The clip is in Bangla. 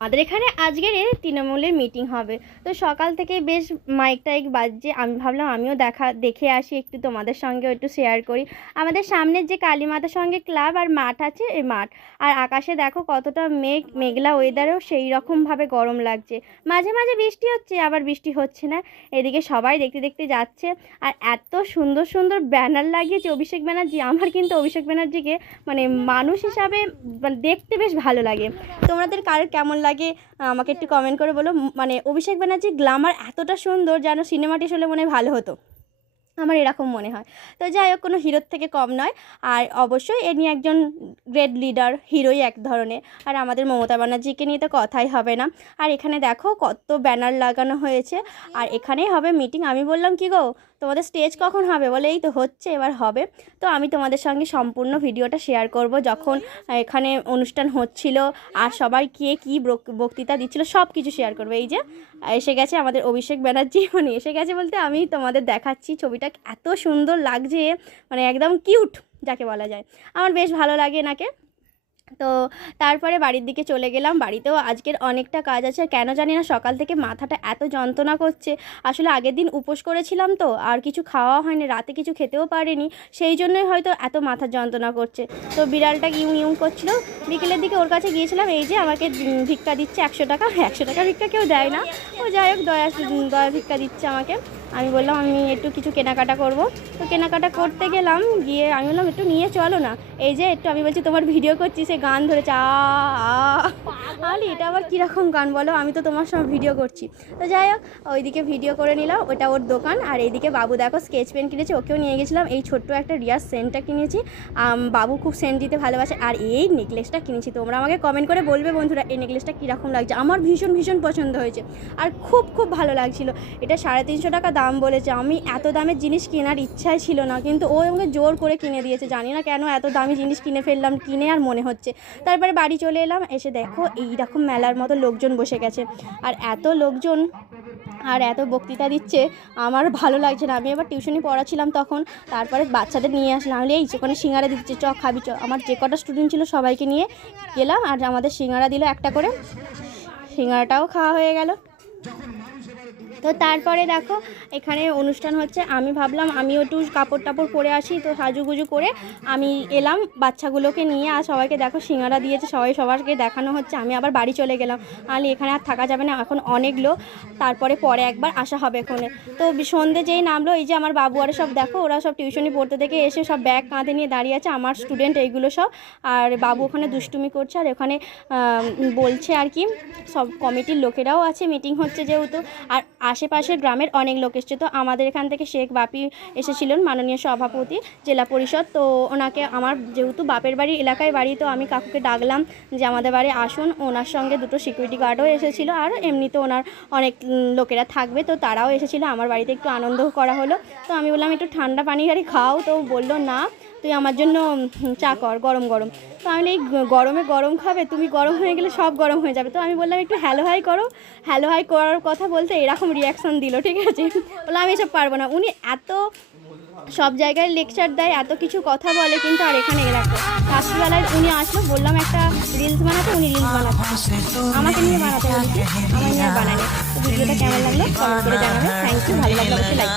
আমাদের এখানে আজকের তৃণমূলের মিটিং হবে, তো সকাল থেকে বেশ মাইক টাইক বাজছে। আমি ভাবলাম আমিও দেখে আসি, একটু তোমাদের সঙ্গেও একটু শেয়ার করি। আমাদের সামনের যে কালীমাতার সঙ্গে ক্লাব আর মাঠ আছে, এই মাঠ আর আকাশে দেখো কতটা মেঘলা ওয়েদারেও সেই রকমভাবে গরম লাগছে। মাঝে মাঝে বৃষ্টি হচ্ছে, আবার বৃষ্টি হচ্ছে না। এদিকে সবাই দেখতে দেখতে যাচ্ছে, আর এত সুন্দর সুন্দর ব্যানার লাগিয়েছে অভিষেক ব্যানার্জি। আমার কিন্তু অভিষেক ব্যানার্জিকে মানে মানুষ হিসাবে দেখতে বেশ ভালো লাগে। তোমাদের কার কেমন লাগে আমাকে একটু কমেন্ট করে বলো। মানে অভিষেক ব্যানার্জির গ্ল্যামার এতটা সুন্দর, যেন সিনেমাটি হলে মনে হয় ভালো হতো, আমার এরকম মনে হয়। তো যাই হোক, কোনো হিরোর থেকে কম নয়। আর অবশ্যই এ নিয়ে একজন গ্রেট লিডার, হিরোই এক ধরনের। আর আমাদের মমতা ব্যানার্জিকে নিয়ে তো কথাই হবে না। আর এখানে দেখো কত ব্যানার লাগানো হয়েছে, আর এখানেই হবে মিটিং। আমি বললাম কি গো, তোমাদের স্টেজ কখন হবে? বলে এই তো হচ্ছে, এবার হবে। তো আমি তোমাদের সঙ্গে সম্পূর্ণ ভিডিওটা শেয়ার করব, যখন এখানে অনুষ্ঠান হচ্ছিল আর সবাই কে কী বক্তৃতা দিচ্ছিল সব কিছু শেয়ার করবো। এই যে এসে গেছে আমাদের অভিষেক ব্যানার্জি, মানে এসে গেছে বলতে আমি তোমাদের দেখাচ্ছি ছবিটা, এত সুন্দর লাগছে, মানে একদম কিউট যাকে বলা যায়। আমার বেশ ভালো লাগে এনাকে। তো তারপরে বাড়ির দিকে চলে গেলাম। বাড়িতেও আজকের অনেকটা কাজ আছে, কেন জানি না সকাল থেকে মাথাটা এত যন্ত্রণা করছে। আসলে আগের দিন উপোস করেছিলাম, তো আর কিছু খাওয়া হয়নি, রাতে কিছু খেতেও পারিনি, সেই জন্যই হয়তো এত মাথার যন্ত্রণা করছে। তো বিড়ালটা ইউং ইউং করছিল, বিকেলের দিকে ওর কাছে গিয়েছিলাম। এই যে আমাকে ভিক্ষা দিচ্ছে 100 টাকা। 100 টাকা ভিক্ষা কেউ দেয় না, ও যাই হোক দয়া ভিক্ষা দিচ্ছে আমাকে। আমি বললাম আমি একটু কিছু কেনাকাটা করব। তো কেনাকাটা করতে গেলাম, গিয়ে আমি বললাম একটু নিয়ে চলো না। এই যে একটু আমি বলছি তোমার ভিডিও করছি, সে গান ধরেছে আলি, এটা আবার কীরকম গান বলো, আমি তো তোমার সঙ্গে ভিডিও করছি। তো যাই হোক, ওইদিকে ভিডিও করে নিলাম, ওটা ওর দোকান। আর এইদিকে বাবু দেখো স্কেচ পেন কিনেছে, ওকেও নিয়ে গেছিলাম। এই ছোট্ট একটা রিয়ার সেন্টটা কিনেছি, বাবু খুব সেন্ট দিতে ভালোবাসে। আর এই নেকলেসটা কিনেছি, তোমরা আমাকে কমেন্ট করে বলবে বন্ধুরা এই নেকলেসটা কীরকম লাগছে। আমার ভীষণ ভীষণ পছন্দ হয়েছে, আর খুব খুব ভালো লাগছিল। এটা 350 টাকা দাম বলেছে। আমি এত দামের জিনিস কেনার ইচ্ছাই ছিল না, কিন্তু ও আমাকে জোর করে কিনে দিয়েছে। জানি না কেন এত দামি জিনিস কিনে ফেললাম, কিনে আর মনে হচ্ছে। তারপরে বাড়ি চলে এলাম, এসে দেখো এইরকম মেলার মতো লোকজন বসে গেছে, আর এত লোকজন আর এত বক্তৃতা দিচ্ছে, আমার ভালো লাগছে না। আমি এবার টিউশনি পড়াছিলাম তখন, তারপরে বাচ্চাদের নিয়ে আসলাম। এই ওখানে সিঙ্গারা দিচ্ছে, চ খাবি চ। আমার যে কটা স্টুডেন্ট ছিল সবাইকে নিয়ে গেলাম, আর আমাদের সিঙ্গারা দিল একটা করে, সিঙ্গারাটাও খাওয়া হয়ে গেল। তো তারপরে দেখো এখানে অনুষ্ঠান হচ্ছে, আমি ভাবলাম আমিও একটু কাপড় টাপড় পরে আসি। তো সাজুগুজু করে আমি এলাম বাচ্চাগুলোকে নিয়ে, আর সবাইকে দেখো সিঙ্গারা দিয়েছে, সবাইকে দেখানো হচ্ছে। আমি আবার বাড়ি চলে গেলাম, আর এখানে আর থাকা যাবে না, এখন অনেক লোক, পরে একবার আসা হবে এখানে। তো সন্ধ্যে যেই নামলো, এই যে আমার বাবু আর সব দেখো, ওরা সব টিউশনি পড়তে থেকে এসে সব ব্যাগ কাঁধে নিয়ে দাঁড়িয়ে আছে, আমার স্টুডেন্ট এইগুলো সব। আর বাবু ওখানে দুষ্টুমি করছে, আর ওখানে বলছে আর কি, সব কমিটির লোকেরাও আছে, মিটিং হচ্ছে যেহেতু। আর আশেপাশের গ্রামের অনেক লোক এসছে। তো আমাদের এখান থেকে শেখ বাপি এসেছিলেন, মাননীয় সভাপতি জেলা পরিষদ। তো ওনাকে, আমার যেহেতু বাপের বাড়ি এলাকায় বাড়ি, তো আমি কাকুকে ডাকলাম যে আমাদের বাড়ি আসুন। ওনার সঙ্গে দুটো সিকিউরিটি গার্ডও এসেছিলো, আর এমনিতে ওনার অনেক লোকেরা থাকবে, তো তারাও এসেছিলো। আমার বাড়িতে একটু আনন্দ করা হলো। তো আমি বললাম একটু ঠান্ডা পানি গাড়ি খাও, তো বললো না তুই আমার জন্য চা কর গরম গরম। তো আমি এই গরমে গরম খাবে, তুমি গরম হয়ে গেলে সব গরম হয়ে যাবে। তো আমি বললাম একটু হ্যালো হাই করো। হ্যালো হাই করার কথা বলতে এরকম রিয়াকশান দিল, ঠিক আছে। বললাম আমি এসব পারবো না। উনি এত সব জায়গায় লেকচার দেয়, এত কিছু কথা বলে, কিন্তু আর এখানে এরকম রাত্রিবেলায় উনি আসলো, বললাম একটা রিলস বানাতে, উনি রিলস বানাতে আমাকে নিয়ে বানাতে বলছি, আমার নিয়ে বানানি। তো ভিডিওটা কেমন লাগলো কমেন্ট করে জানাবে। থ্যাংক ইউ, ভালো লাগলো অবশ্যই লাইক।